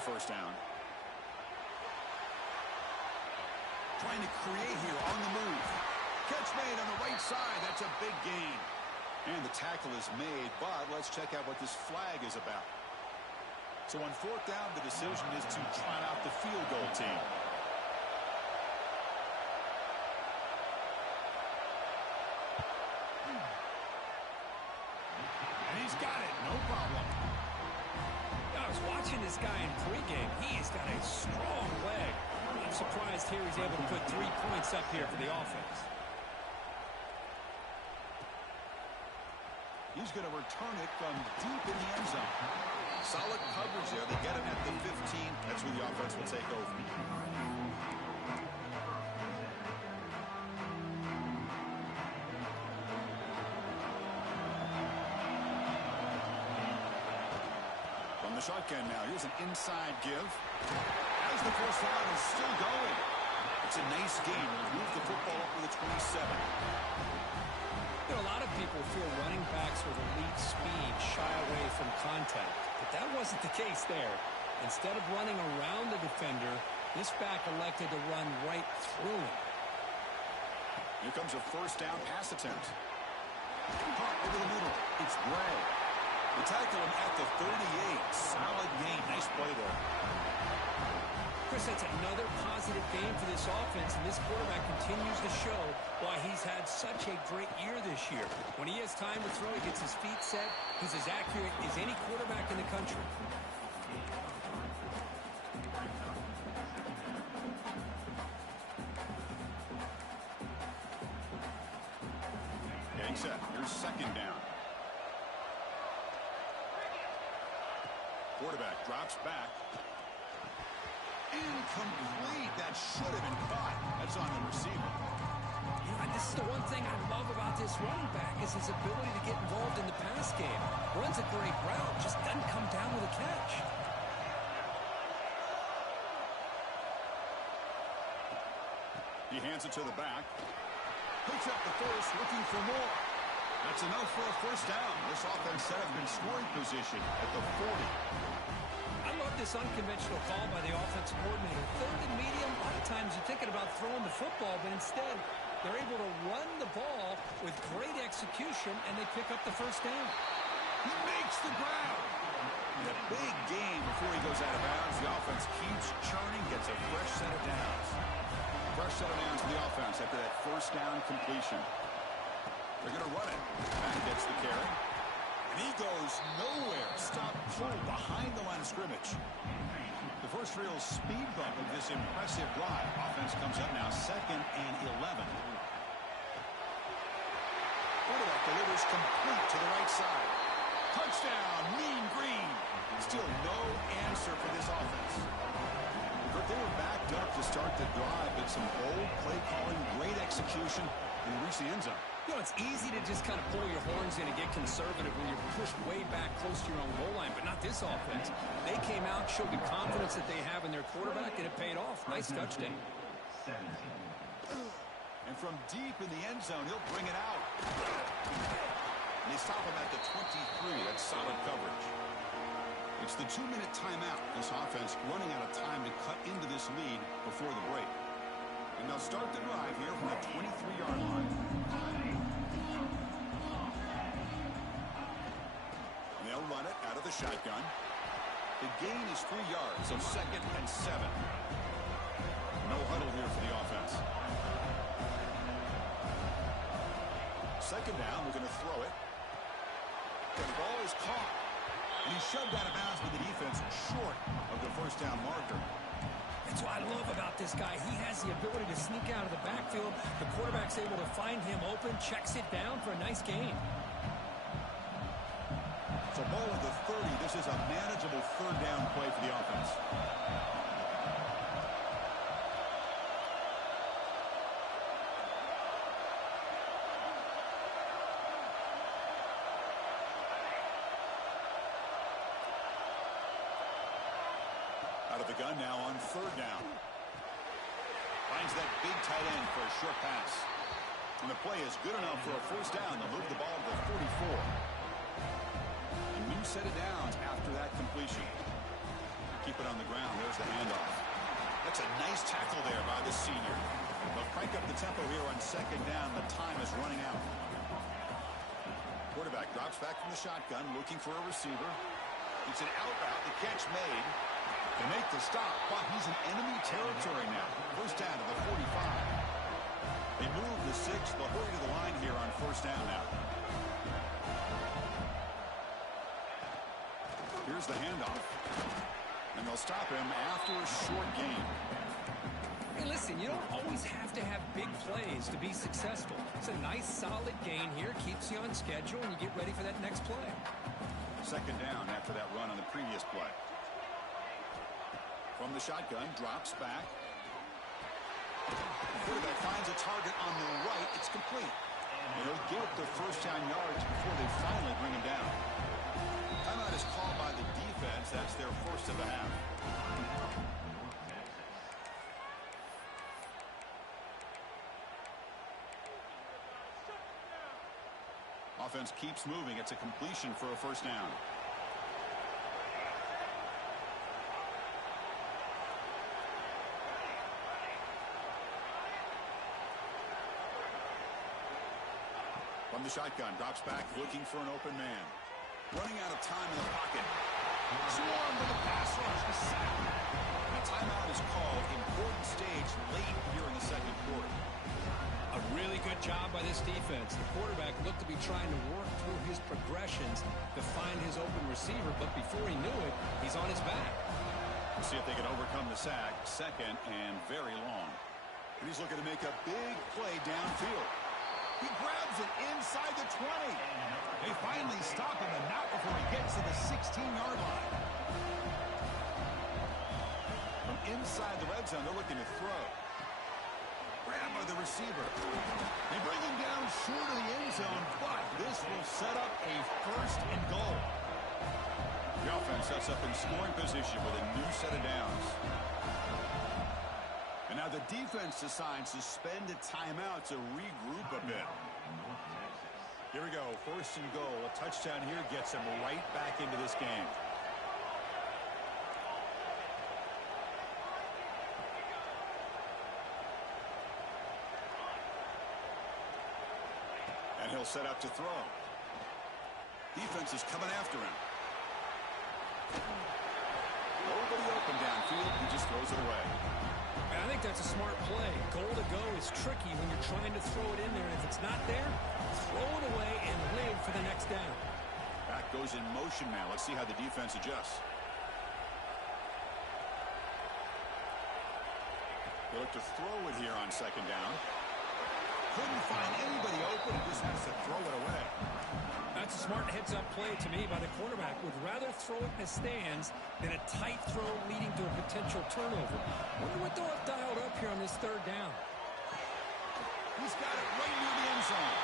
the first down. Trying to create here on the move. Catch made on the right side. That's a big gain. And the tackle is made, but let's check out what this flag is about. So on fourth down, the decision is to trot out the field goal team. And he's got it. No problem. I was watching this guy in pregame. He has got a strong leg. I'm surprised here he's able to put 3 points up here for the offense. He's going to return it from deep in the end zone. Solid coverage there. They get him at the 15. That's where the offense will take over. From the shotgun now. Here's an inside give. As the first down is still going. It's a nice game. Move the football up to the 27. You know, a lot of people feel running backs with elite speed shy away from contact, but that wasn't the case there. Instead of running around the defender, this back elected to run right through him. Here comes a first down pass attempt. Caught over the middle. It's Gray. They tackle him at the 38. Solid gain. Nice play there. Chris, that's another positive game for this offense, and this quarterback continues to show why he's had such a great year this year. When he has time to throw, he gets his feet set. He's as accurate as any quarterback in the country. Getting set. Here's second down. Quarterback drops back. Incomplete. That should have been caught. That's on the receiver. You know, this is the one thing I love about this running back is his ability to get involved in the pass game. Runs a great route, just doesn't come down with a catch. He hands it to the back. Picks up the first, looking for more. That's enough for a first down. This offense set up in scoring position at the 40. I love this unconventional call by the offensive coordinator. Third and medium, a lot of times you're thinking about throwing the football, but instead they're able to run the ball with great execution, and they pick up the first down. He makes the ground. And a big game before he goes out of bounds. The offense keeps churning, gets a fresh set of downs. Fresh set of downs for the offense after that first down completion. They're going to run it. Back gets the carry. And he goes nowhere. Stop pull behind the line of scrimmage. The first real speed bump of this impressive drive. Offense comes up now 2nd and 11. Quarterback delivers complete to the right side. Touchdown, Mean Green. Still no answer for this offense. But they were backed up to start the drive, but some bold play calling, great execution, and they reach the end zone. You know, it's easy to just kind of pull your horns in and get conservative when you're pushed way back close to your own goal line, but not this offense. They came out, showed the confidence that they have in their quarterback, and it paid off. Nice touchdown. And from deep in the end zone, he'll bring it out. And they stop him at the 23. That's solid coverage. It's the 2-minute timeout. This offense running out of time to cut into this lead before the break. And they'll start the drive here from the 23-yard line. And they'll run it out of the shotgun. The gain is 3 yards, so 2nd and 7. No huddle here for the offense. Second down, we're going to throw it. The ball is caught. And he's shoved out of bounds by the defense short of the first down marker. That's what I love about this guy. He has the ability to sneak out of the backfield. The quarterback's able to find him open, checks it down for a nice gain. So ball at the 30. This is a manageable third down play for the offense. Out of the gun now on third down. Finds that big tight end for a short pass. And the play is good enough for a first down. They'll move the ball to the 44. A new set of downs after that completion. Keep it on the ground. There's the handoff. That's a nice tackle there by the senior. They'll crank up the tempo here on second down. The time is running out. Quarterback drops back from the shotgun, looking for a receiver. It's an out route. The catch made. They make the stop. But he's in enemy territory now. First down to the 45. They move the 6. They'll hurry to the line here on first down now. Here's the handoff. And they'll stop him after a short gain. Hey, listen, you don't always have to have big plays to be successful. It's a nice, solid gain here. Keeps you on schedule, and you get ready for that next play. Second down after that run on the previous play. From the shotgun, drops back. Quarterback finds a target on the right. It's complete. And he'll get the first down yards before they finally bring him down. Timeout is called by the defense. That's their first of the half. Offense keeps moving. It's a completion for a first down. From the shotgun, drops back, looking for an open man. Running out of time in the pocket. Swarm to the pass rush. The sack. A timeout is called. Important stage late here in the second quarter. A really good job by this defense. The quarterback looked to be trying to work through his progressions to find his open receiver, but before he knew it, he's on his back. We'll see if they can overcome the sack. Second and very long. And he's looking to make a big play downfield. He grabs it inside the 20. They finally stop him, and not before he gets to the 16-yard line. From inside the red zone, they're looking to throw. Grab by the receiver. They bring him down short of the end zone, but this will set up a first and goal. The offense sets up in scoring position with a new set of downs. And now the defense decides to spend a timeout to regroup a bit. Here we go, first and goal. A touchdown here gets them right back into this game. And he'll set up to throw. Defense is coming after him. Nobody open downfield. He just throws it away. And I think that's a smart play. Goal to go is tricky when you're trying to throw it in there. And if it's not there, throw it away and live for the next down. Back goes in motion now. Let's see how the defense adjusts. They look to throw it here on second down. Couldn't find anybody open. He just has to throw it away. That's a smart heads-up play to me by the quarterback. Would rather throw it in the stands than a tight throw leading to a potential turnover. Wonder what they'll have dialed up here on this third down. He's got it right near the end zone.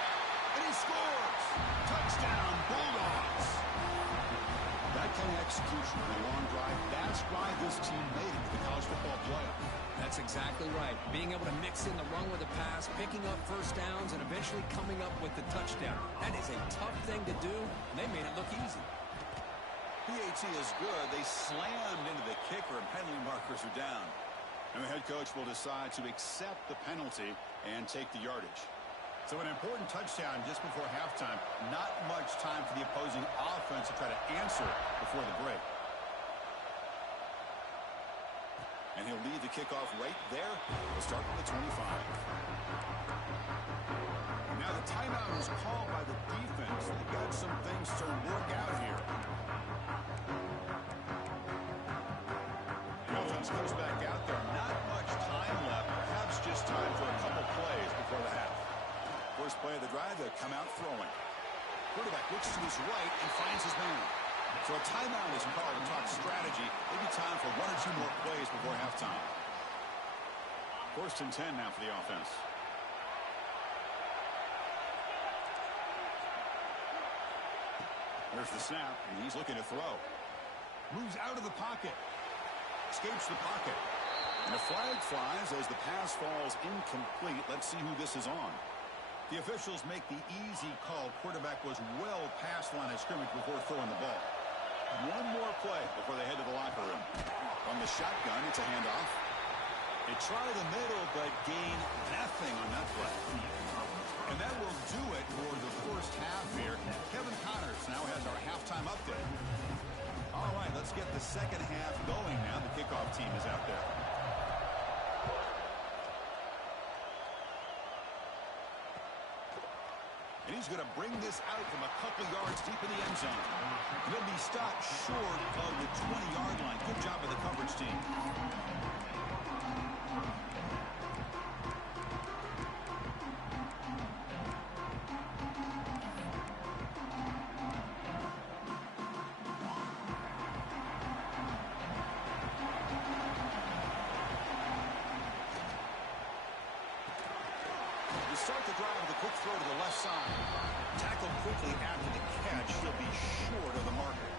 And he scores. Touchdown, Bulldogs. That kind of execution on a long drive, that's why this team made it to the college football playoff. That's exactly right. Being able to mix in the run with the pass, picking up first downs, and eventually coming up with the touchdown. That is a tough thing to do, and they made it look easy. PAT is good. They slammed into the kicker, and penalty markers are down. And the head coach will decide to accept the penalty and take the yardage. So an important touchdown just before halftime. Not much time for the opposing offense to try to answer before the break. And he'll lead the kickoff right there. We'll start with the 25. Now the timeout is called by the defense. They've got some things to work out here. The offense comes back out there. Not much time left. Perhaps just time for a couple plays before the half. First play of the drive, they'll come out throwing. Quarterback looks to his right and finds his man. So a timeout is called to talk strategy. Maybe time for one or two more plays before halftime. First and 10 now for the offense. There's the snap, and he's looking to throw. Moves out of the pocket. Escapes the pocket. And a flag flies as the pass falls incomplete. Let's see who this is on. The officials make the easy call. Quarterback was well past the line of scrimmage before throwing the ball. One more play before they head to the locker room. From the shotgun, it's a handoff. They try the middle, but gain nothing on that play. And that will do it for the first half here. Kevin Connors now has our halftime update. All right, let's get the second half going now. The kickoff team is out there. And he's going to bring this out from a couple yards deep in the end zone. He'll be stopped short of the 20-yard line. Good job by the coverage team. Start the drive with a quick throw to the left side. Tackled quickly after the catch. He'll be short of the marker.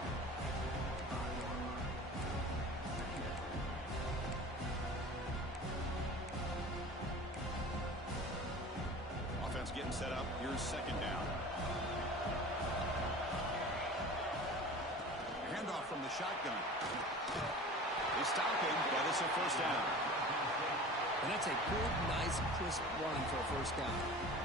Offense getting set up. Here's second down. Handoff from the shotgun. They stop him, but it's a first down. And that's a good, nice, crisp run for a first down.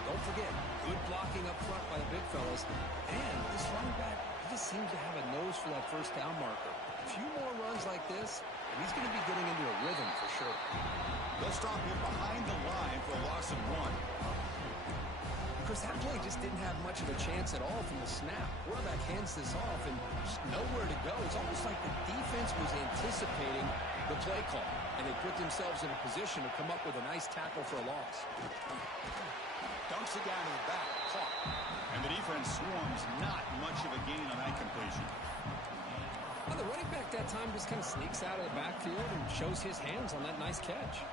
Don't forget, good blocking up front by the big fellas. And this running back, he just seems to have a nose for that first down marker. A few more runs like this, and he's going to be getting into a rhythm for sure. They'll stop him behind the line for a loss of 1. Chris, that play just didn't have much of a chance at all from the snap. Quarterback hands this off and just nowhere to go. It's almost like the defense was anticipating the play call, and they put themselves in a position to come up with a nice tackle for a loss. Dunks it down to the back, caught. And the defense swarms, not much of a gain on that completion. Well, the running back that time just kind of sneaks out of the backfield and shows his hands on that nice catch.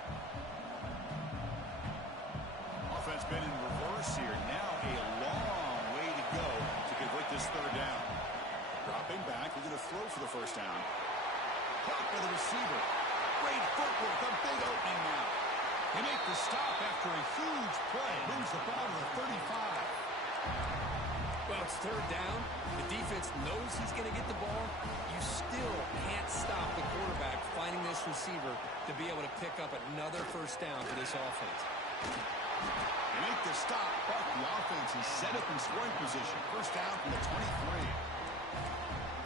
Offense been in reverse here. Now a long way to go to convert this third down. Dropping back, they're going to throw for the first down. Caught by the receiver. Great footwork, a big opening now. They make the stop after a huge play. Brings the ball to the 35. Well, it's third down. The defense knows he's going to get the ball. You still can't stop the quarterback finding this receiver to be able to pick up another first down for this offense. They make the stop, but the offense is set up in scoring position. First down from the 23.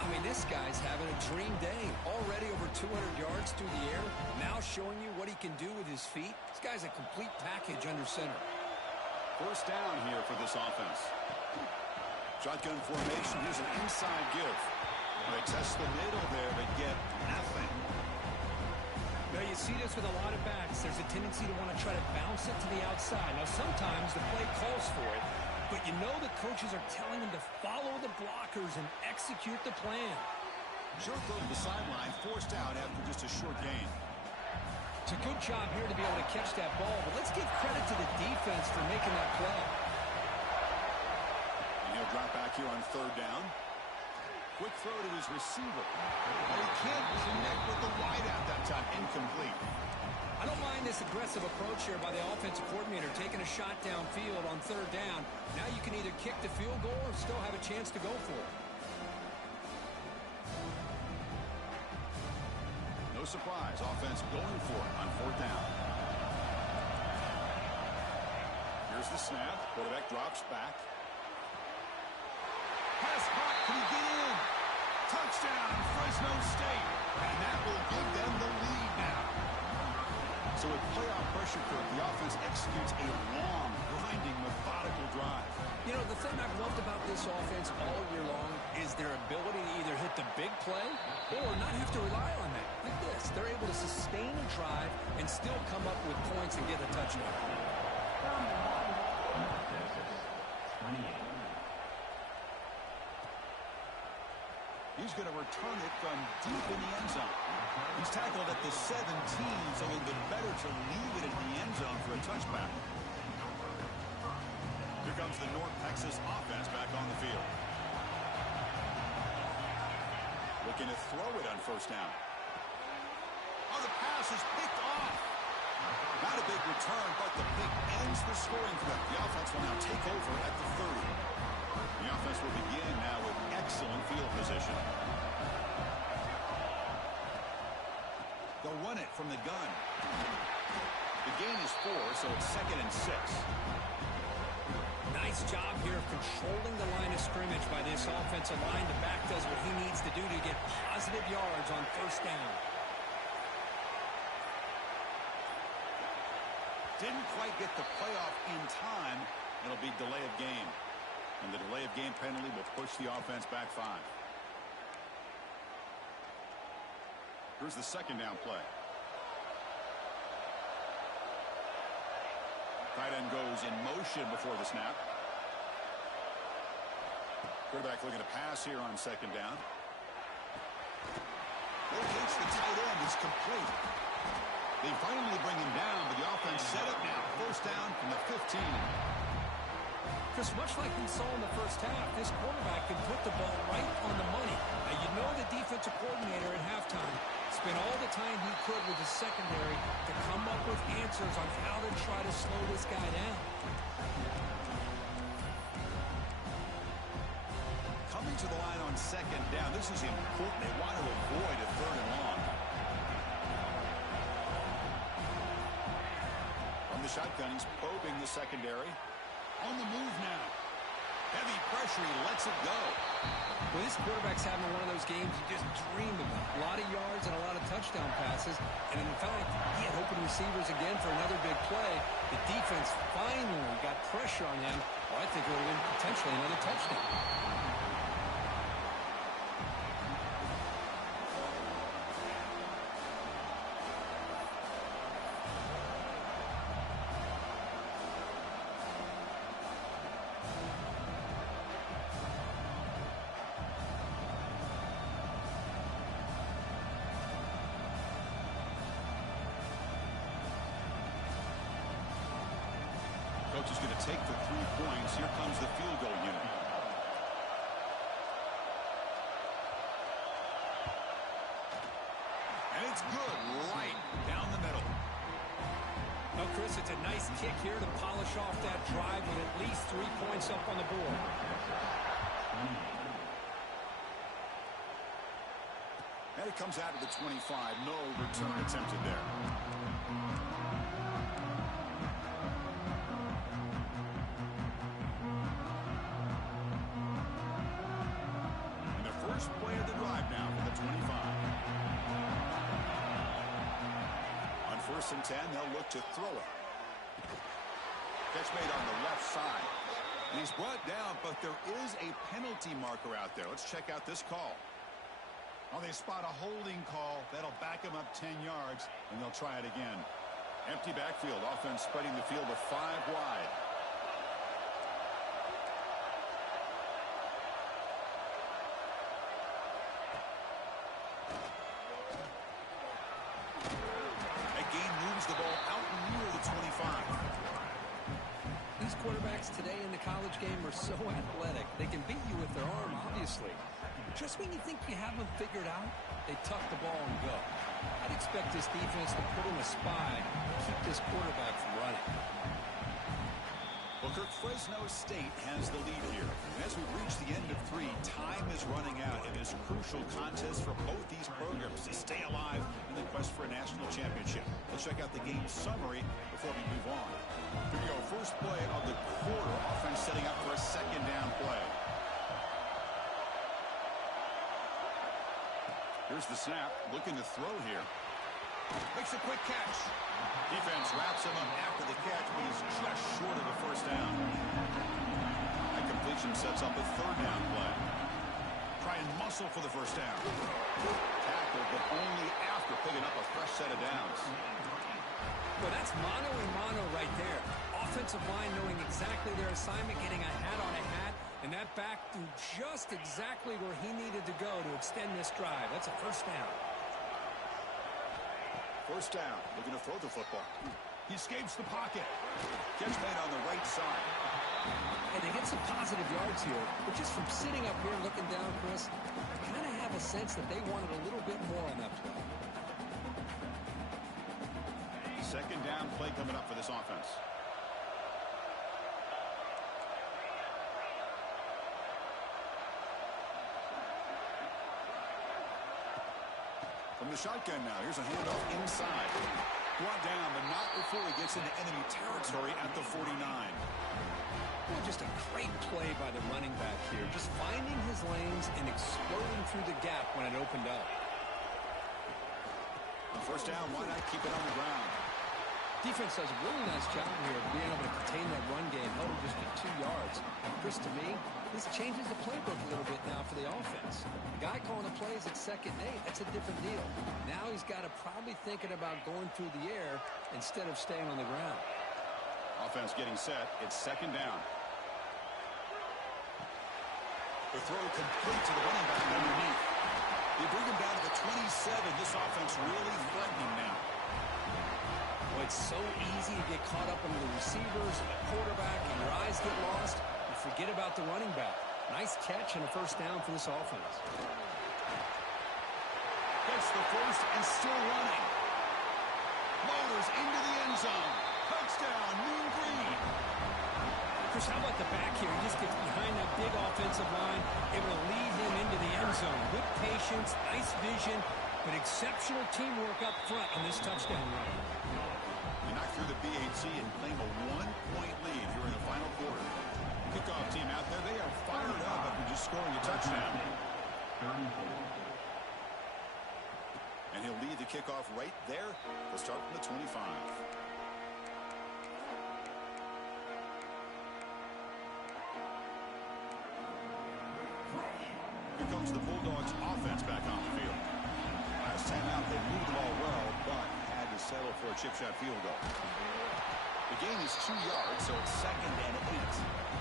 I mean, this guy's having a dream day. Already over 200 yards through the air. Now showing you what he can do with his feet. This guy's a complete package under center. First down here for this offense. Shotgun formation. Here's an inside give. They test the middle there, but get nothing. Now, you see this with a lot of backs. There's a tendency to want to try to bounce it to the outside. Now, sometimes the play calls for it, but you know the coaches are telling them to follow the blockers and execute the plan. Short throw to the sideline, forced out after just a short gain. It's a good job here to be able to catch that ball, but let's give credit to the defense for making that play. And he'll drop back here on third down. Quick throw to his receiver. Oh, he can't connect with the wideout that time. Incomplete. I don't mind this aggressive approach here by the offensive coordinator, taking a shot downfield on third down. Now you can either kick the field goal or still have a chance to go for it. No surprise. Offense going for it on fourth down. Here's the snap. Quarterback drops back. Pass caught. Can he get in? Touchdown, Fresno State. And that will give them the lead now. So with playoff pressure, Kirk, the offense executes a long, grinding, methodical drive. You know, the thing I've loved about this offense all year long is their ability to either hit the big play or not have to rely on that. Like this, they're able to sustain a drive and still come up with points and get a touchdown. He's going to return it from deep in the end zone. He's tackled at the 17, so it'll be better to leave it in the end zone for a touchback. Here comes the North Texas offense back on the field. Looking to throw it on first down. Oh, the pass is picked off. Not a big return, but the pick ends the scoring threat. The offense will now take over at the 30. The offense will begin now with excellent field position. they'll run it from the gun. The gain is 4, so it's 2nd and 6. Nice job here of controlling the line of scrimmage by this offensive line. The back does what he needs to do to get positive yards on first down. Didn't quite get the playoff in time. It'll be delay of game. And the delay of game penalty will push the offense back 5. Here's the 2nd down play. Tight end goes in motion before the snap. Quarterback looking to pass here on 2nd down. Rotates the tight end. It's complete. They finally bring him down, but the offense set up now. First down from the 15. Chris, much like we saw in the first half, this quarterback can put the ball right on the money. Now, you know the defensive coordinator at halftime spent all the time he could with his secondary to come up with answers on how to try to slow this guy down. Coming to the line on 2nd down. This is important. They want to avoid a 3rd and long. From the shotgun, he's probing the secondary. On the move now. Heavy pressure. He lets it go. Well, this quarterback's having one of those games you just dream about. A lot of yards and a lot of touchdown passes. And in fact, he had open receivers again for another big play. The defense finally got pressure on him. Well, I think it would have been potentially another touchdown. Coach is going to take the 3 points. Here comes the field goal unit. And it's good right down the middle. No, Chris, it's a nice kick here to polish off that drive with at least 3 points up on the board. And it comes out of the 25. No return attempted there. First play of the drive now for the 25. On 1st and 10, they'll look to throw it. Catch made on the left side. And he's brought down, but there is a penalty marker out there. Let's check out this call. Oh, they spot a holding call. That'll back him up 10 yards, and they'll try it again. Empty backfield. Offense spreading the field with 5 wide. The ball out near the 25. These quarterbacks today in the college game are so athletic. They can beat you with their arm, obviously. Just when you think you have them figured out, they tuck the ball and go. I'd expect this defense to put in a spy to keep this quarterback from running. Well, Kirk, Fresno State has the lead here. And as we reach the end of 3, time is running out in this crucial contest for both these programs to stay alive in the quest for a national championship. Let's check out the game summary before we move on. Here we go. First play of the quarter. Offense setting up for a 2nd down play. Here's the snap. Looking to throw here. Makes a quick catch. Defense wraps him up after the catch, but he's just short of the first down. That completion sets up a 3rd down play. Try and muscle for the first down. Tackle, but only after picking up a fresh set of downs. Well, that's mano and mano right there. Offensive line knowing exactly their assignment, getting a hat on a hat, and that back to just exactly where he needed to go to extend this drive. That's a first down. First down, looking to throw the football. He escapes the pocket. Catch made on the right side. And they get some positive yards here, but just from sitting up here looking down, Chris, I kind of have a sense that they wanted a little bit more on that play. 2nd down play coming up for this offense. From the shotgun now, here's a handoff inside. Brought down, but not before he gets into enemy territory at the 49. Well, just a great play by the running back here. Just finding his lanes and exploding through the gap when it opened up. On first down, why not keep it on the ground? Defense does a really nice job here of being able to contain that run game, held it just at 2 yards. And Chris, to me, this changes the playbook a little bit now for the offense. The guy calling the plays at 2nd and 8, that's a different deal. Now he's got to probably thinking about going through the air instead of staying on the ground. Offense getting set. It's 2nd down. The throw complete to the running back underneath. They bring him down to the 27. This offense really threatening now. Well, it's so easy to get caught up in the receivers and the quarterback, and your eyes get lost. You forget about the running back. Nice catch and a first down for this offense. Gets the first and still running. Motors into the end zone. Touchdown, Mean Green. Chris, how about the back here? He just gets behind that big offensive line, able to lead him into the end zone. Good patience, nice vision, but exceptional teamwork up front on this touchdown run. They knock through the BAT and claim a 1-point lead here in the final quarter. Kickoff team out there, they are fired up after just scoring a touchdown. And he'll lead the kickoff right there. They'll start from the 25. Here comes the Bulldogs offense back on the field. Last time out, they moved the ball well, but had to settle for a chip shot field goal. The gain is 2 yards, so it's 2nd and 8.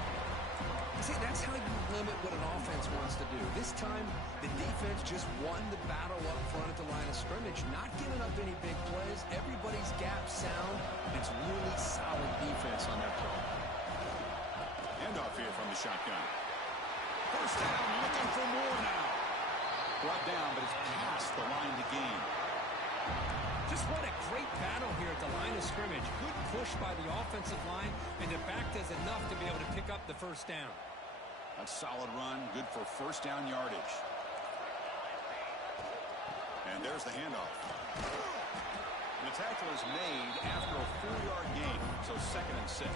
See, that's how you limit what an offense wants to do. This time, the defense just won the battle up front at the line of scrimmage, not giving up any big plays. Everybody's gap sound. It's really solid defense on that play. Handoff here from the shotgun. First down, looking for more now. Brought down, but it's past the line to gain. Just what a great battle here at the line of scrimmage. Good push by the offensive line, and the back does enough to be able to pick up the first down. A solid run, good for first down yardage. And there's the handoff. And the tackle is made after a 4-yard gain, so 2nd and 6.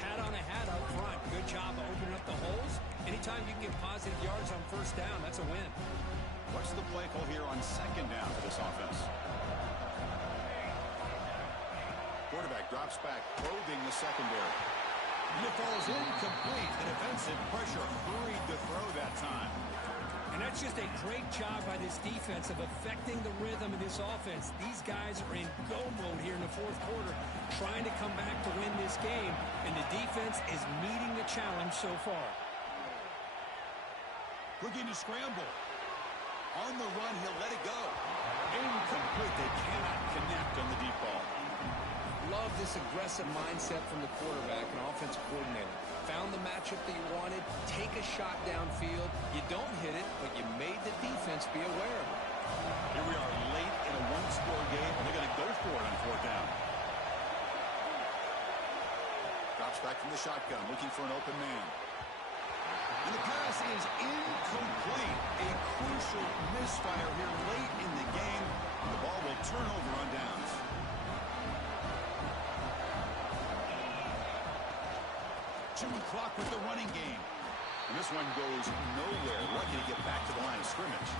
Hat on a hat up front. Good job of opening up the holes. Anytime you can get positive yards on first down, that's a win. What's the play call here on 2nd down for this offense? Quarterback drops back, probing the secondary. And it falls incomplete. The defensive pressure hurried to throw that time. And that's just a great job by this defense of affecting the rhythm of this offense. These guys are in go mode here in the 4th quarter, trying to come back to win this game, and the defense is meeting the challenge so far. Looking to scramble. On the run, he'll let it go. Incomplete. They cannot connect on the deep ball. Love this aggressive mindset from the quarterback and offensive coordinator. Found the matchup that you wanted, take a shot downfield. You don't hit it, but you made the defense be aware of it. Here we are late in a 1-score game, and they're going to go for it on 4th down. Drops back from the shotgun, looking for an open man. And the pass is incomplete. A crucial misfire here late in the game. The ball will turn over on downs. Chewing clock with the running game. And this one goes nowhere. Lucky to get back to the line of scrimmage.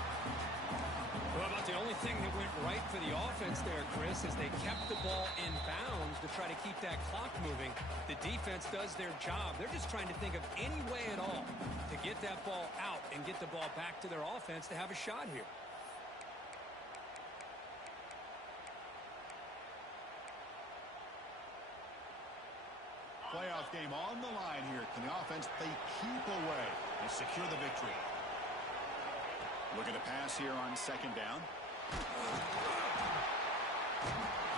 Well, about the only thing that went right for the offense there, Chris, is they kept the ball in bounds to try to keep that clock moving. The defense does their job. They're just trying to think of any way at all to get that ball out and get the ball back to their offense to have a shot here. Playoff game on the line here. Can the offense play keep away and secure the victory? Looking to pass here on 2nd down.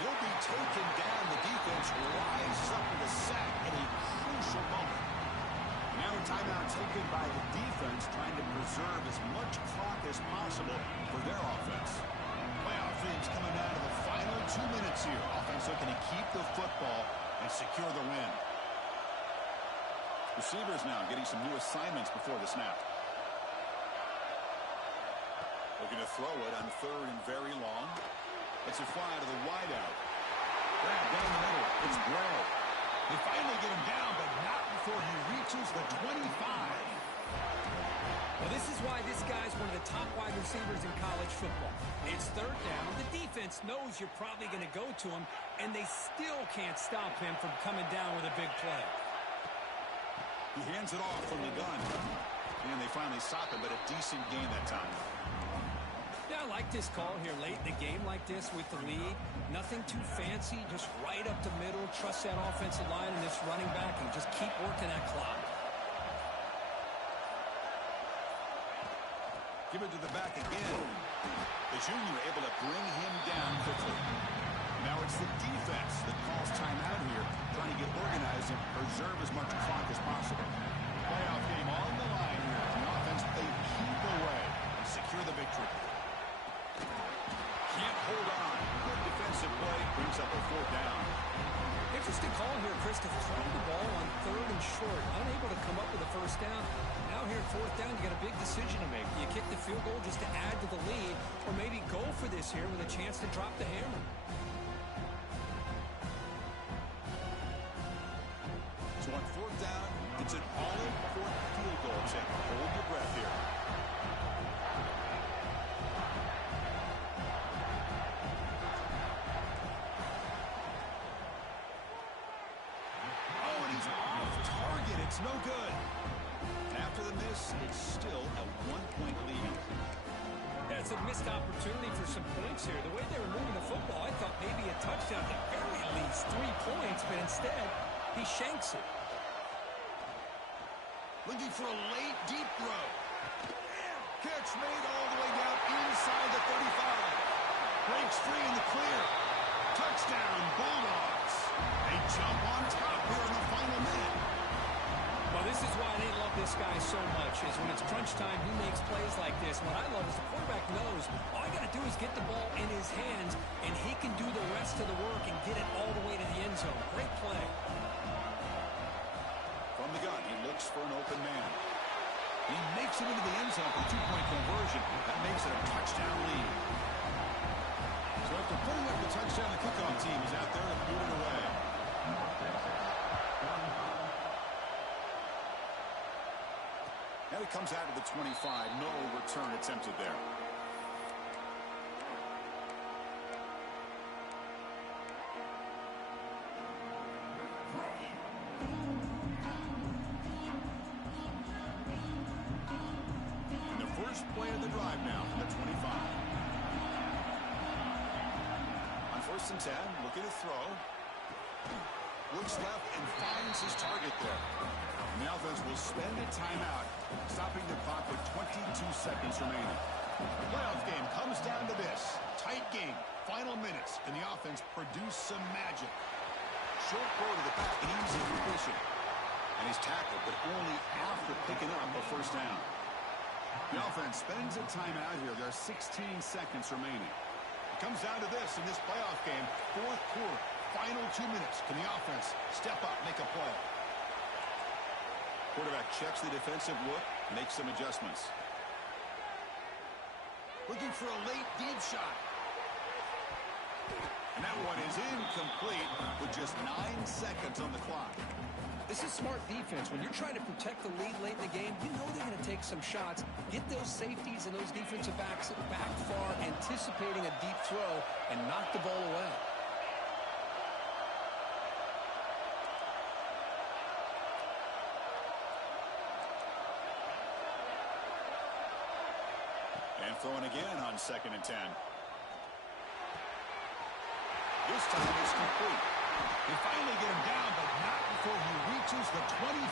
He'll be taken down. The defense rises up with a sack at a crucial moment. Now a timeout taken by the defense, trying to preserve as much clock as possible for their offense. Playoff games coming out of the final 2 minutes here. Offense looking to keep the football and secure the win. Receivers now getting some new assignments before the snap. Looking to throw it on third and very long. Lets it fly to the wideout. Grab down the middle. It's Bray. They finally get him down, but not before he reaches the 25. Well, this is why this guy's one of the top wide receivers in college football. It's third down. The defense knows you're probably going to go to him, and they still can't stop him from coming down with a big play. He hands it off from the gun. And they finally stop him, but a decent gain that time. Yeah, I like this call here late in the game like this with the lead. Nothing too fancy, just right up the middle. Trust that offensive line and this running back and just keep working that clock. Give it to the back again. The junior able to bring him down quickly. Now it's the defense that calls timeout here, trying to get organized and preserve as much clock as possible. Playoff game on the line here. The offense they keep away and secure the victory. Can't hold on. Good defensive play brings up a fourth down. Interesting call here, Chris, to throw the ball on third and short. Unable to come up with a first down. Now here at fourth down, you got a big decision to make. Do you kick the field goal just to add to the lead, or maybe go for this here with a chance to drop the hammer? So on fourth down, it's an all-important field goal attempt. Hold your breath here. Oh, and he's off target. It's no good. After the miss, it's still a one-point lead. Yeah, it's a missed opportunity for some points here. The way they were moving the football, I thought maybe a touchdown, at the very least 3 points, but instead, he shanks it. Looking for a late, deep throw. Catch made all the way down inside the 35. Breaks free in the clear. Touchdown, Bulldogs. They jump on top here in the final minute. Well, this is why they love this guy so much, is when it's crunch time, he makes plays like this. What I love is the quarterback knows all I got to do is get the ball in his hands, and he can do the rest of the work and get it all the way to the end zone. Great play. From the gun, he looks for an open man. He makes it into the end zone for a 2-point conversion. That makes it a touchdown lead. So after putting up the touchdown, the kickoff team is out there to boot it away. Now he comes out of the 25. No return attempted there. Play of the drive now from the 25. On first and 10, looking to throw. Looks left and finds his target there. And the offense will spend a timeout, stopping the clock with 22 seconds remaining. The playoff game comes down to this. Tight game, final minutes. Can the offense produce some magic? Short throw to the back, an easy completion. And he's tackled, but only after picking up a first down. The offense spends a timeout here. There are 16 seconds remaining. It comes down to this in this playoff game. Fourth quarter, final 2 minutes. Can the offense step up, make a play? Quarterback checks the defensive look, makes some adjustments. Looking for a late deep shot. And that one is incomplete with just 9 seconds on the clock. This is smart defense. When you're trying to protect the lead late in the game, you know they're going to take some shots, get those safeties and those defensive backs back far, anticipating a deep throw, and knock the ball away. And throwing again on second and 10. This time it's complete. They finally get him down, but not before he reaches the 25.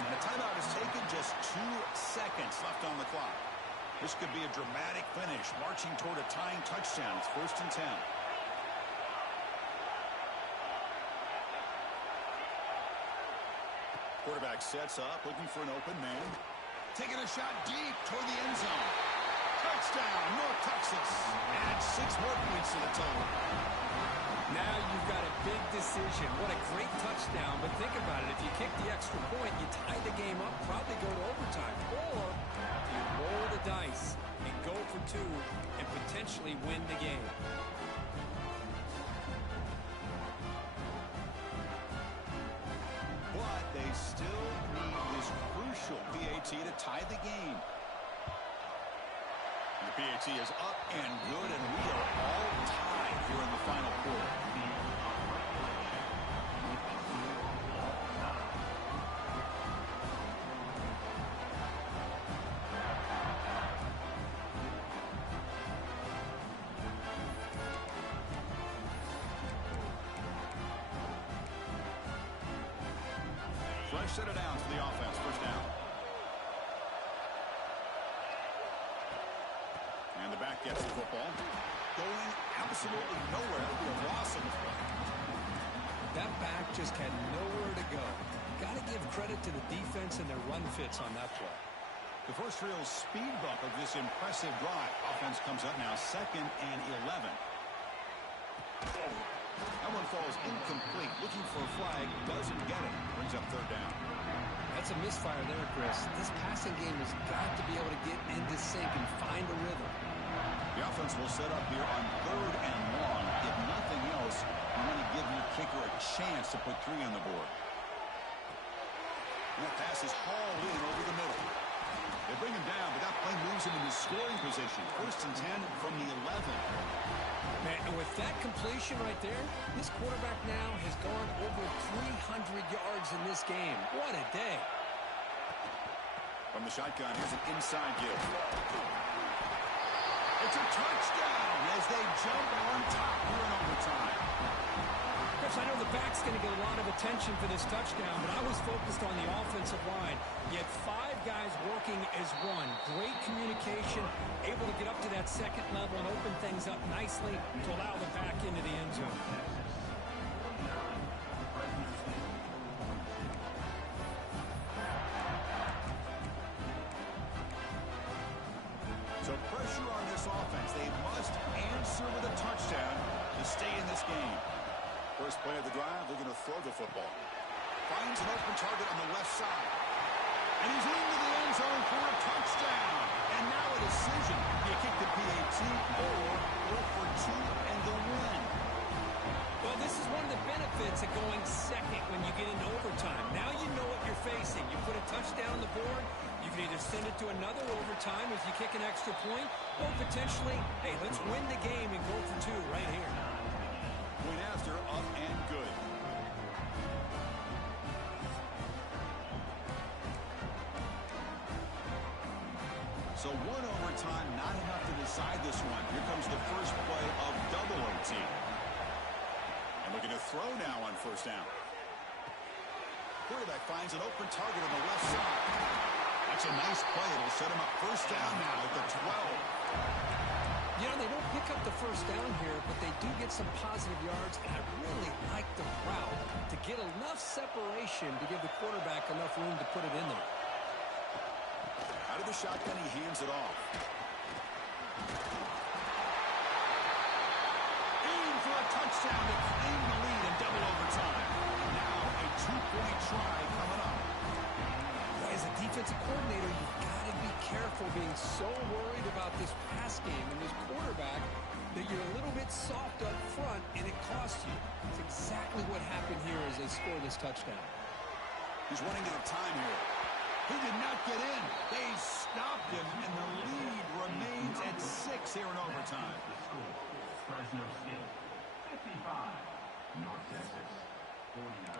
And the timeout is taken, just 2 seconds left on the clock. This could be a dramatic finish, marching toward a tying touchdown. It's first and 10. Quarterback sets up, looking for an open man. Taking a shot deep toward the end zone. Touchdown, North Texas. Add 6 more points to the total. Now you've got a big decision. What a great touchdown. But think about it. If you kick the extra point, you tie the game up, probably go to overtime. Or you roll the dice. potentially win the game. But they still need this crucial PAT to tie the game. The PAT is up and good, and we are all tied here in the final quarter. Fresh set of downs for the offense. First down. And the back gets the football. Going absolutely nowhere. It'll be a loss of the play. That back just had nowhere to go. Got to give credit to the defense and their run fits on that play. The first real speed bump of this impressive drive. Offense comes up now 2nd and 11. That one falls incomplete. Looking for a flag. Doesn't get it. Brings up 3rd down. That's a misfire there, Chris. This passing game has got to be able to get into sync and find a rhythm. The offense will set up here on 3rd and long. If nothing else, you want to give your kicker a chance to put 3 on the board. And that pass is hauled in over the middle. They bring him down, but that play moves him into scoring position. 1st and 10 from the 11. Man, and with that completion right there, this quarterback now has gone over 300 yards in this game. What a day. From the shotgun, here's an inside give. It's a touchdown as they jump on top here in overtime. Chris, I know the back's going to get a lot of attention for this touchdown, but I was focused on the offensive line. You had 5 guys working as one. Great communication, able to get up to that 2nd level and open things up nicely to allow the back into the end zone. So pressure on this offense. They must answer with a touchdown to stay in this game. First play of the drive, they're going to throw the football. Finds an open target on the left side. And he's into the end zone for a touchdown. And now a decision. Do you kick the PAT or go for 2 and the win? Well, this is one of the benefits of going second when you get into overtime. Now you know what you're facing. You put a touchdown on the board, you can either send it to another overtime if you kick an extra point, or potentially, hey, let's win the game and go for 2 right here. Point after, up and good. So 1 overtime, not enough to decide this one. Here comes the first play of double OT. And looking to throw now on 1st down. Quarterback finds an open target on the left side. That's a nice play. It'll set him up 1st down now at the 12. You know, they don't pick up the 1st down here, but they do get some positive yards, and I really like the route to get enough separation to give the quarterback enough room to put it in there. Out of the shotgun, he hands it off. In for a touchdown to claim the lead in double overtime. Now a 2-point try coming up. As a defensive coordinator, you've got to be careful being so worried about this pass game and this quarterback that you're a little bit soft up front and it costs you. It's exactly what happened here as they score this touchdown. He's running out of time here. He did not get in. They stopped him, and the lead remains at 6 here in overtime. Fresno State, 55. North Texas, 49.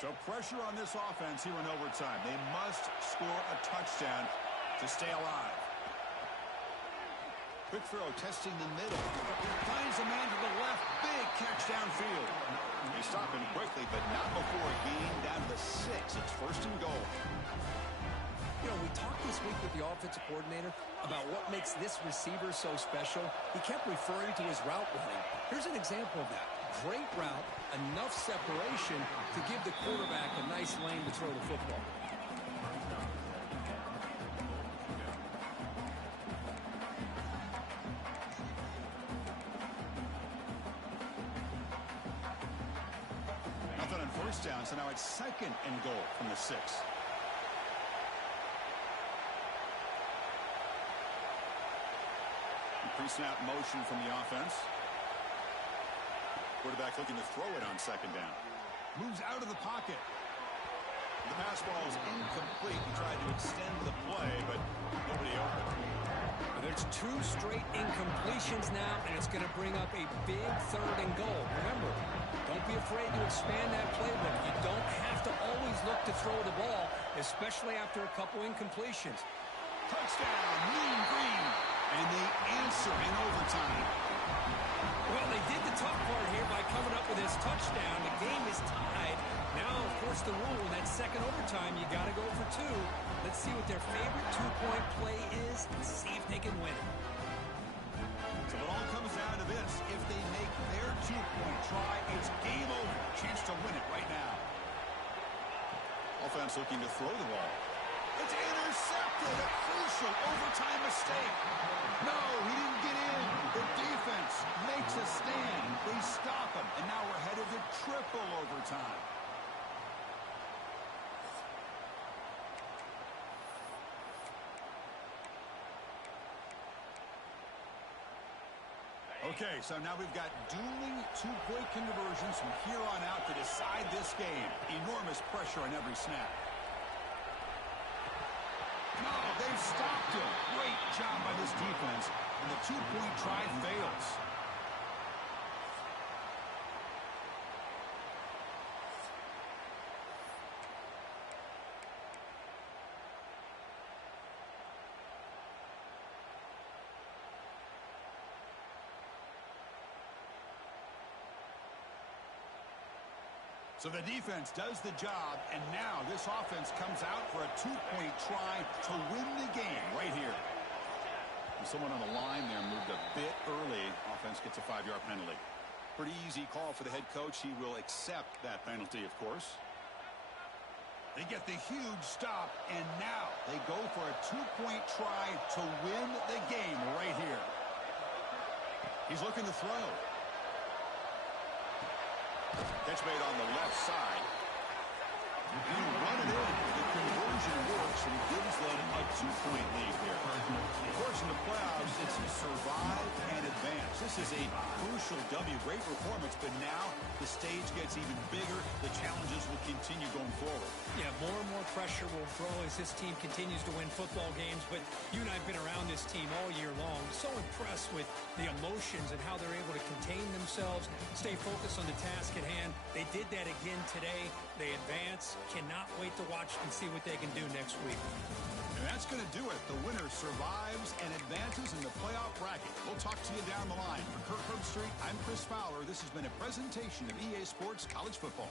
So pressure on this offense here in overtime. They must score a touchdown to stay alive. Quick throw, testing the middle. Finds a man to the left. Big catch downfield. They stop him quickly, but not before a gain down to the 6. It's 1st and goal. You know, we talked this week with the offensive coordinator about what makes this receiver so special. He kept referring to his route running. Here's an example of that. Great route, enough separation to give the quarterback a nice lane to throw the football. Nothing on 1st down, so now it's 2nd and goal from the 6. Pre-snap motion from the offense. Quarterback looking to throw it on second down. Moves out of the pocket. The pass ball is incomplete. He tried to extend the play, but nobody open. There's 2 straight incompletions now, and it's going to bring up a big 3rd and goal. Remember, don't be afraid to expand that playbook. You don't have to always look to throw the ball, especially after a couple incompletions. Touchdown, Mean Green. And they answer in overtime. Well, they did the tough part here by coming up with this touchdown. The game is tied. Now, of course, the rule in that second overtime, you got to go for 2. Let's see what their favorite 2-point play is and see if they can win it. So it all comes down to this. If they make their 2-point try, it's game over. Chance to win it right now. Offense looking to throw the ball. It's intercepted. A crucial overtime mistake. No, he didn't get in. The defense makes a stand. They stop him, and now we're headed to triple overtime. Okay, so now we've got dueling 2-point conversions from here on out to decide this game. Enormous pressure on every snap. No, they've stopped him. Great job by this defense. And the 2-point try fails. So the defense does the job, and now this offense comes out for a 2-point try to win the game right here. And someone on the line there moved a bit early. Offense gets a 5-yard penalty. Pretty easy call for the head coach. He will accept that penalty, of course. They get the huge stop, and now they go for a 2-point try to win the game right here. He's looking to throw. Catch made on the left side. And run it in. The conversion works and gives them a 2-point lead here. Of course, in the playoffs, it's survive and advance. This is a crucial W. Great performance, but now the stage gets even bigger. The challenges will continue going forward. Yeah, more and more pressure will grow as this team continues to win football games. But you and I have been around this team all year long. So impressed with the emotions and how they're able to contain themselves, stay focused on the task at hand. They did that again today. They advance. Cannot wait to watch and see what they can do next week. And that's going to do it. The winner survives and advances in the playoff bracket. We'll talk to you down the line. For Kirk Herbstreit, I'm Chris Fowler. This has been a presentation of EA Sports College Football.